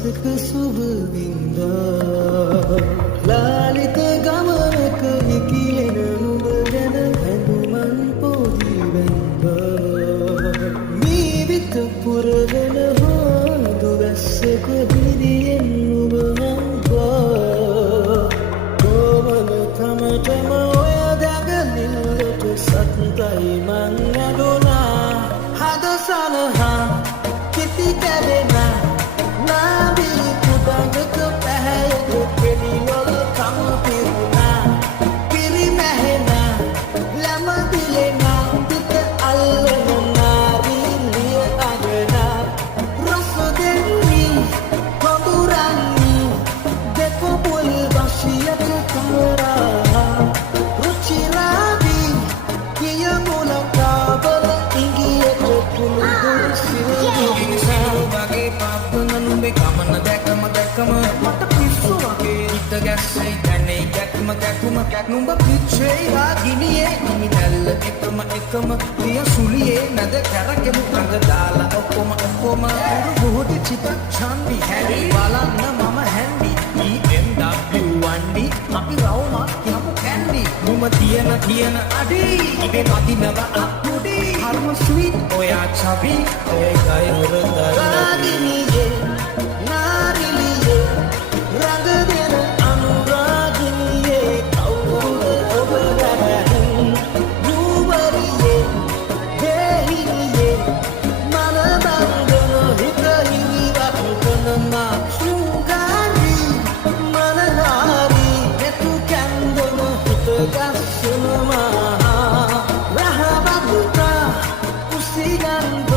දවසක සුබ වින්දා ලාලිත ගමනක විකිලෙන නුඹ ගැන හැඟුමන් පොදි වැන්දා මේ විත පුරවන හොඳු වැස්සක හිරියෙන් නුඹ හම්බා කොමන තමටම ඔය දැගලිල්ලට සත්තයි මං ඇඩුනා හද සනහා කිති කැඩෙන නාවී කුඩඟක පැහැයක කෙලිවල කම පිරුණා පිරිමැහෙන ලැමදිලෙන පිට අල්ලන නාවී ලිය අගන රස දෙන්නී කොඳුරන්නී දෙකොපුල් වශියට කමරා රුචිරාවී කිය මුලකාවල ඉංගියට පුළුදුන් වගේ පාපන නුඹේ ගමන දැකම මට පිස්සු වගේ හිත ගැස්සෙයි දැනෙයි කැක්කුම නුඹ පිච්චෙයි ගිනියේ ගිනි දැල්ල එකම ප්‍රිය සුලියේ නැද කැරකෙමු රඟ දාලා ඔක්කොම බුහුටි චිත ඡන්දි හැරි බලන්න මම හැන්ඩි BMW 1D අපි රවුමක් යමු කැන්ඩි නුඹ තියෙන අඩි ඉබේ පදිනව අප්පුඩි හර්ම ස්වීට් ඔයා චවි ඔය ගය හොරතරගිනියේ නාරිලියේ රඟ දෙන අනුරාගිනියේ කවුරුද ඔබ රැඳෙන රූවරියේ දෙහිනියේ මන බංගන හිත හිරිවක් කරනවා සුගාරි මනහාරි එතු කැන්දම හිත ගස්සනවා රහවතුතා කුසිගන්ව